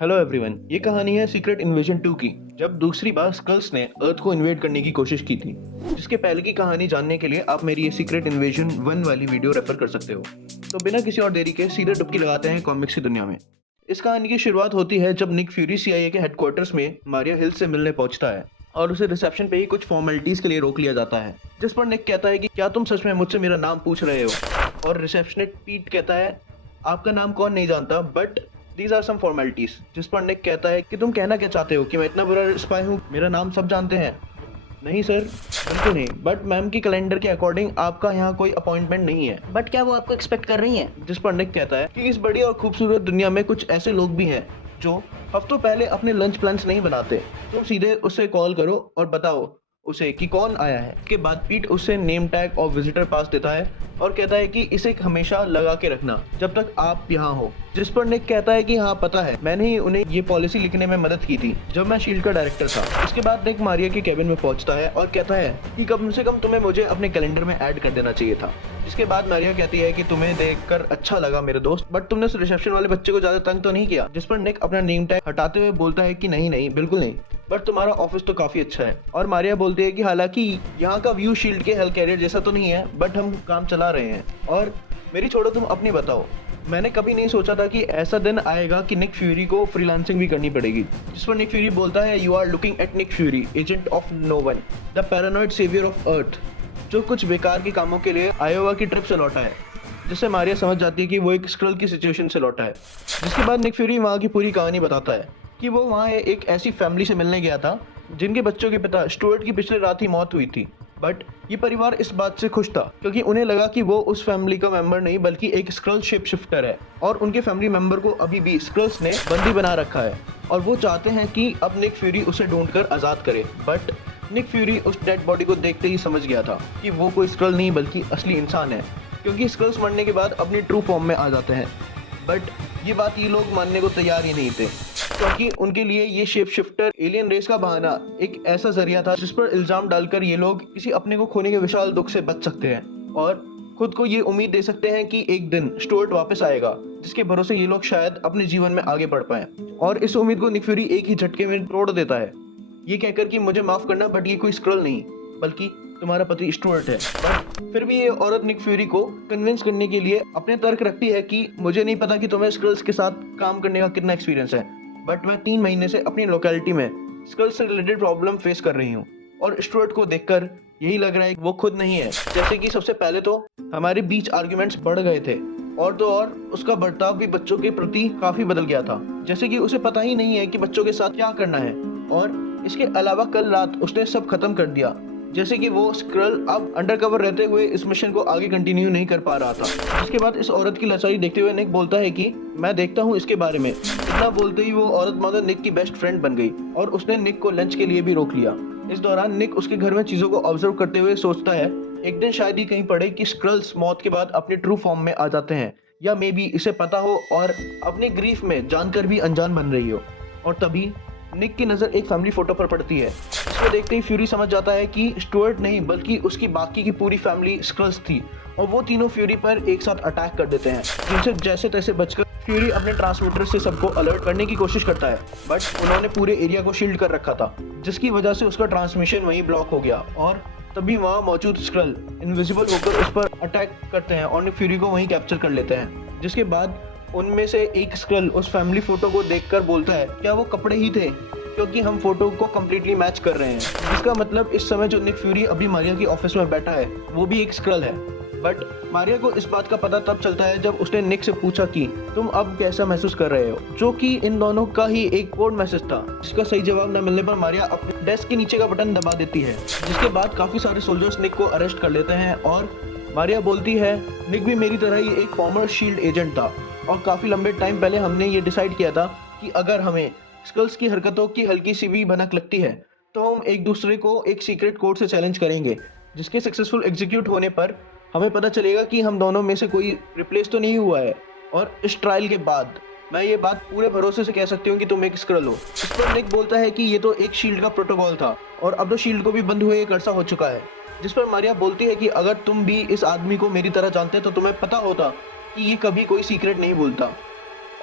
Hello everyone, ये कहानी है सीक्रेट इन्वेजन 2 की, जब दूसरी बार स्कल्स ने अर्थ को इन्वेड करने की कोशिश की थी। जिसके पहले की कहानी जानने के लिए आप मेरी ये सीक्रेट इन्वेजन 1 वाली वीडियो रेफर कर सकते हो। तो बिना किसी और देरी के सीधे डुबकी लगाते हैं कॉमिक्स की दुनिया में। इस कहानी की शुरुआत होती है जब निक फ्यूरी सीआईए के हेडक्वार्टर्स में मारिया हिल से मिलने पहुंचता है और उसे रिसेप्शन पे ही कुछ फॉर्मेलिटीज के लिए रोक लिया जाता है, जिस पर निक कहता है कि क्या तुम सच में मुझसे मेरा नाम पूछ रहे हो। और रिसेप्शनिस्ट पीट कहता है आपका नाम कौन नहीं जानता, but these are some formalities. जिस पर निक कहता है कि तुम कहना क्या चाहते हो कि मैं इतना बुरा स्पाई हूँ, मेरा नाम सब जानते हैं। नहीं सर, बिल्कुल नहीं, बट मैम की कैलेंडर के अकॉर्डिंग आपका यहाँ कोई अपॉइंटमेंट नहीं है। बट क्या वो आपको एक्सपेक्ट कर रही हैं? जिस पर निक कहता है कि इस बड़ी और खूबसूरत दुनिया में कुछ ऐसे लोग भी हैं जो हफ्तों पहले अपने लंच प्लान्स नहीं बनाते। तुम सीधे उससे कॉल करो और बताओ उसे कि कौन आया है। इसके बाद पीट उससे नेम टैग और विजिटर पास देता है और कहता है कि इसे हमेशा लगा के रखना जब तक आप यहाँ हो। जिस पर निक कहता है कि हाँ पता है, मैंने ही उन्हें ये पॉलिसी लिखने में मदद की थी जब मैं शील्ड का डायरेक्टर था। इसके बाद निक मारिया के कैबिन में पहुंचता है और कहता है कि कम से कम तुम्हें मुझे अपने कैलेंडर में ऐड कर देना चाहिए था। जिसके बाद मारिया कहती है कि तुम्हें देखकर अच्छा लगा मेरे दोस्त, बट तुमने उस रिसेप्शन वाले बच्चे को ज्यादा तंग तो नहीं किया। जिस पर निक अपना नेम टैग हटाते हुए बोलता है कि नहीं बिल्कुल नहीं, बट तुम्हारा ऑफिस तो काफी अच्छा है। और मारिया बोलती है कि हालांकि यहाँ का व्यू शील्ड के हेल कैरियर जैसा तो नहीं है, बट हम काम चला रहे हैं। और मेरी छोड़ो, तुम अपनी बताओ। मैंने कभी नहीं सोचा था कि ऐसा दिन आएगा कि निक फ्यूरी को फ्रीलांसिंग भी करनी पड़ेगी। जिस पर निक फ्यूरी बोलता है you are looking at Nick Fury, agent of no one, the paranoid saviour of Earth, जो कुछ बेकार के कामों के लिए आयोवा की ट्रिप से लौटा है। जिससे मारिया समझ जाती है कि वो एक स्क्रल की सिचुएशन से लौटा है। जिसके बाद निक फ्यूरी वहाँ की पूरी कहानी बताता है कि वो वहाँ एक ऐसी फैमिली से मिलने गया था जिनके बच्चों के पिता स्टुअर्ट की पिछले रात ही मौत हुई थी। बट ये परिवार इस बात से खुश था क्योंकि उन्हें लगा कि वो उस फैमिली का मेंबर नहीं बल्कि एक स्क्रल शेप शिफ्टर है और उनके फैमिली मेंबर को अभी भी स्क्रल्स ने बंदी बना रखा है और वो चाहते हैं कि अब निक फ्यूरी उसे ढूंढकर आजाद करे। बट निक फ्यूरी उस डेड बॉडी को देखते ही समझ गया था कि वो कोई स्क्रल नहीं बल्कि असली इंसान है, क्योंकि स्क्रल्स मरने के बाद अपनी ट्रू फॉर्म में आ जाते हैं। बट ये बात ये लोग मानने को तैयार ही नहीं थे क्योंकि उनके लिए ये शेप शिफ्टर एलियन रेस का बहाना एक ऐसा जरिया था जिस पर इल्जाम डालकर ये लोग किसी अपने को खोने के विशाल दुख से बच सकते हैं और खुद को ये उम्मीद दे सकते हैं कि एक दिन स्टुअर्ट वापस आएगा, जिसके भरोसे ये लोग शायद अपने जीवन में आगे बढ़ पाए। और इस उम्मीद को निक फ्यूरी एक ही झटके में तोड़ देता है, ये कहकर कि मुझे माफ करना बट ये कोई स्क्रल नहीं बल्कि तुम्हारा पति स्टुअर्ट है। बट फिर भी ये औरत निक फ्यूरी को कन्विंस करने के लिए अपने तर्क रखती है कि मुझे नहीं पता कि तुम्हें स्क्रल्स के साथ काम करने का कितना एक्सपीरियंस है, बट मैं 3 महीने से अपनी लोकेलिटी में स्क्रल्स से रिलेटेड प्रॉब्लम फेस कर रही हूँ और स्टुअर्ट को देखकर यही लग रहा है कि वो खुद नहीं है। जैसे कि सबसे पहले तो हमारे बीच आर्ग्यूमेंट्स बढ़ गए थे और तो और उसका बर्ताव भी बच्चों के प्रति काफी बदल गया था, जैसे कि उसे पता ही नहीं है कि बच्चों के साथ क्या करना है। और इसके अलावा कल रात उसने सब खत्म कर दिया, जैसे कि वो स्क्रल अब अंडरकवर रहते हुए इस मिशन को आगे कंटिन्यू नहीं कर पा रहा था। इसके बाद इस औरत की लाचारी देखते हुए निक बोलता है कि मैं देखता हूँ इसके बारे में। इतना बोलते ही वो औरत मगर निक की बेस्ट फ्रेंड बन गई और उसने निक को लंच के लिए भी रोक लिया। इस दौरान निक उसके घर में चीजों को ऑब्जर्व करते हुए सोचता है एक दिन शायद ही कहीं पड़े कि स्क्रल्स मौत के बाद अपने ट्रू फॉर्म में आ जाते हैं, या मे बी इसे पता हो और अपने ग्रीफ में जानकर भी अनजान बन रही हो। और तभी निक की नजर एक फैमिली फोटो पर पड़ती है। इसको देखते ही फ्यूरी समझ जाता है कि स्टुअर्ट नहीं बल्कि उसकी बाकी की पूरी फैमिली स्क्रल्स थी और वो तीनों फ्यूरी पर एक साथ अटैक कर देते हैं, जिनसे जैसे तैसे बचकर फ्यूरी अपने ट्रांसमीटर से सबको अलर्ट करने की कोशिश करता है। बट उन्होंने पूरे एरिया को शील्ड कर रखा था, जिसकी वजह से उसका ट्रांसमिशन वहीं ब्लॉक हो गया और तभी वहाँ मौजूद स्क्रल इनविजिबल होकर उस पर अटैक करते हैं और फ्यूरी को वहीं कैप्चर कर लेते हैं। जिसके बाद उनमें से एक स्क्रल उस फैमिली फोटो को देखकर बोलता है क्या वो कपड़े ही थे, क्योंकि हम फोटो को कम्प्लीटली मैच कर रहे हैं। इसका मतलब इस समय जो निक फ्यूरी अभी मारिया की ऑफिस में बैठा है वो भी एक स्क्रल है। बट मारिया को इस बात का पता तब चलता है जब उसने निक से पूछा कि तुम अब कैसा महसूस कर रहे हो, जो कि इन दोनों का ही एक कोड मैसेज था, जिसका सही जवाब न मिलने पर मारिया अपने डेस्क के नीचे का बटन दबा देती है। जिसके बाद काफी सारे सोल्जर्स निक को अरेस्ट कर लेते हैं और मारिया बोलती है निक भी मेरी तरह ही एक फॉर्मर शील्ड एजेंट था और काफी लंबे टाइम पहले हमने ये डिसाइड किया था कि अगर हमें स्कल्स की हरकतों की हल्की सी भी भनक लगती है तो हम एक दूसरे को एक सीक्रेट कोड से चैलेंज करेंगे, जिसके सक्सेसफुल एग्जीक्यूट होने पर हमें पता चलेगा कि हम दोनों में से कोई रिप्लेस तो नहीं हुआ है। और इस ट्रायल के बाद मैं ये बात पूरे भरोसे से कह सकती हूँ कि तुम एक स्क्रल हो। इस पर निक बोलता है कि ये तो एक शील्ड का प्रोटोकॉल था और अब तो शील्ड को भी बंद हुए एक अरसा हो चुका है। जिस पर मारिया बोलती है कि अगर तुम भी इस आदमी को मेरी तरह जानते तो तुम्हें पता होता कि ये कभी कोई सीक्रेट नहीं बोलता।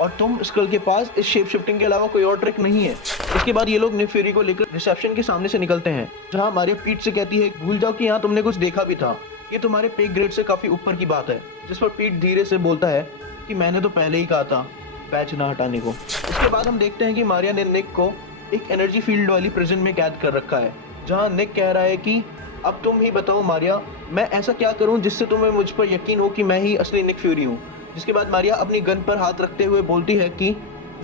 और तुम स्कल के पास इस शेप शिफ्टिंग के अलावा कोई और ट्रिक नहीं है। इसके बाद ये लोग निक फ्यूरी को लेकर रिसेप्शन के सामने से निकलते हैं, जहाँ मारिया पीट से कहती है भूल जाओ कि यहाँ तुमने कुछ देखा भी था, ये तुम्हारे पे ग्रेड से काफी ऊपर की बात है। जिस पर पीट धीरे से बोलता है कि मैंने तो पहले ही कहा था पैच ना हटाने को। इसके बाद हम देखते हैं कि मारिया ने निक को एक एनर्जी फील्ड वाली प्रिजन में कैद कर रखा है, जहाँ निक कह रहा है कि अब तुम ही बताओ मारिया, मैं ऐसा क्या करूं जिससे तुम्हें मुझ पर यकीन हो कि मैं ही असली निक फ्यूरी हूं। जिसके बाद मारिया अपनी गन पर हाथ रखते हुए बोलती है कि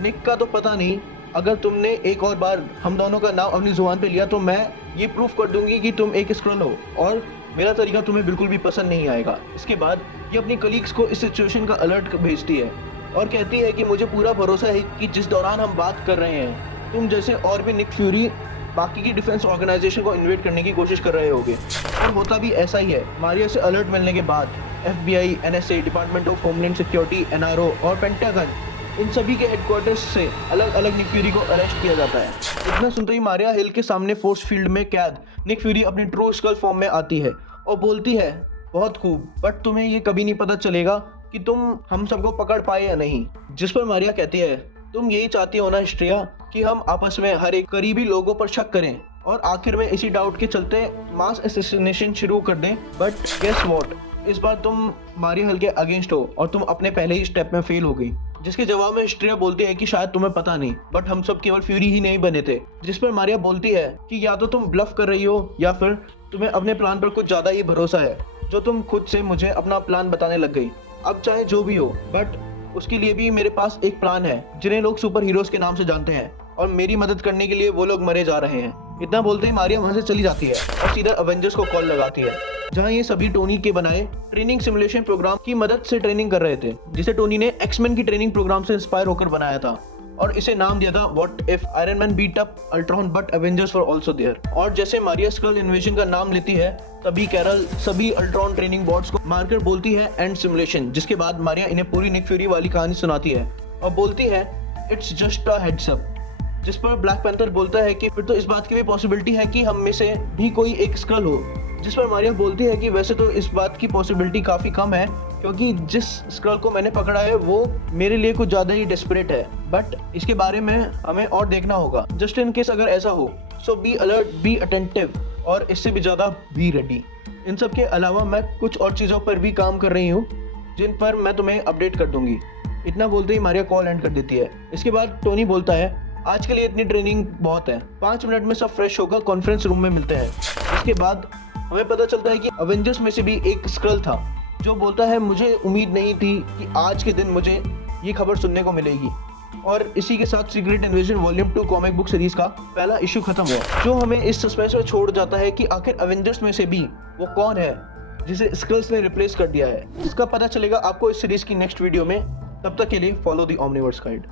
निक का तो पता नहीं, अगर तुमने एक और बार हम दोनों का नाम अपनी जुबान पे लिया तो मैं ये प्रूफ कर दूंगी कि तुम एक स्क्रल हो और मेरा तरीका तुम्हें बिल्कुल भी पसंद नहीं आएगा। इसके बाद ये अपनी कलीग्स को इस सिचुएशन का अलर्ट भेजती है और कहती है कि मुझे पूरा भरोसा है कि जिस दौरान हम बात कर रहे हैं तुम जैसे और भी निक फ्यूरी बाकी की डिफेंस ऑर्गेनाइजेशन को इन्वेट करने की कोशिश कर रहे होगे। और होता भी ऐसा ही है। मारिया से अलर्ट मिलने के बाद FBI, NSA, department of homeland security, NRO और पेंटागन, इन सभी के हेडक्वार्टर्स से अलग अलग निक फ्यूरी को अरेस्ट किया जाता है। इतना सुनते ही मारिया हिल के सामने फोर्स फील्ड में कैद निक फ्यूरी अपनी ट्रू स्कल फॉर्म में आती है और बोलती है बहुत खूब, बट तुम्हें ये कभी नहीं पता चलेगा कि तुम हम सबको पकड़ पाए या नहीं। जिस पर मारिया कहती है तुम यही चाहती हो ना हिस्ट्रिया कि हम आपस में हर एक करीबी लोगों पर शक करें और आखिर में इसी डाउट के चलते मास असैसिनेशन शुरू कर दें। बट गेस व्हाट, इस बार तुम मारिया हिल के अगेंस्ट हो और तुम अपने पहले ही स्टेप में फेल हो गई। जिसके जवाब में हिस्ट्रिया बोलती है कि शायद तुम्हें पता नहीं, बट हम सब केवल फ्यूरी ही नहीं बने थे। जिस पर मारिया बोलती है कि या तो तुम ब्लफ कर रही हो या फिर तुम्हें अपने प्लान पर कुछ ज्यादा ही भरोसा है, जो तुम खुद से मुझे अपना प्लान बताने लग गई। अब चाहे जो भी हो, बट उसके लिए भी मेरे पास एक प्लान है जिन्हें लोग सुपर हीरोज के नाम से जानते हैं और मेरी मदद करने के लिए वो लोग मरे जा रहे हैं। इतना बोलते ही मारिया वहां से चली जाती है और सीधा अवेंजर्स को कॉल लगाती है, जहां ये सभी टोनी के बनाए ट्रेनिंग सिमुलेशन प्रोग्राम की मदद से ट्रेनिंग कर रहे थे, जिसे टोनी ने एक्समैन की ट्रेनिंग प्रोग्राम से इंस्पायर होकर बनाया था और इसे नाम दिया था what if Iron Man beat up Ultron but Avengers were also there. और जैसे मारिया स्कल इन्वेजन का नाम लेती है तभी कैरल सभी अल्ट्रॉन ट्रेनिंग बॉट्स को मारकर बोलती है एंड सिमुलेशन। जिसके बाद मारिया इन्हें पूरी निक फ्यूरी वाली कहानी सुनाती है और बोलती है it's just a heads up. जिस पर ब्लैक पैंथर बोलता है कि फिर तो इस बात की भी पॉसिबिलिटी है कि हम में से भी कोई एक स्क्रल हो। जिस पर मारिया बोलती है कि वैसे तो इस बात की पॉसिबिलिटी काफी कम है, क्योंकि जिस स्क्रल को मैंने पकड़ा है वो मेरे लिए कुछ ज्यादा ही डेस्परेट है, बट इसके बारे में हमें और देखना होगा। जस्ट इन केस अगर ऐसा हो, सो बी अलर्ट, बी अटेंटिव और इससे भी ज्यादा बी रेडी। इन सब के अलावा मैं कुछ और चीजों पर भी काम कर रही हूँ जिन पर मैं तुम्हें अपडेट कर दूंगी। इतना बोलते ही मारिया कॉल एंड कर देती है। इसके बाद टोनी बोलता है आज के लिए इतनी ट्रेनिंग बहुत है, 5 मिनट में सब फ्रेश होकर कॉन्फ्रेंस रूम में मिलते हैं। इसके बाद हमें पता चलता है कि अवेंजर्स में से भी एक स्क्रल था जो बोलता है मुझे उम्मीद नहीं थी कि आज के दिन मुझे ये खबर सुनने को मिलेगी। और इसी के साथ secret invasion volume 2 comic book series का पहला इशू खत्म हुआ, जो हमें इस सस्पेंस में छोड़ जाता है कि आखिर अवेंजर्स में से भी वो कौन है जिसे स्क्रल्स ने रिप्लेस कर दिया है। इसका पता चलेगा आपको इस सीरीज की नेक्स्ट वीडियो में। तब तक के लिए फॉलो द ओमनीवर्स गाइड।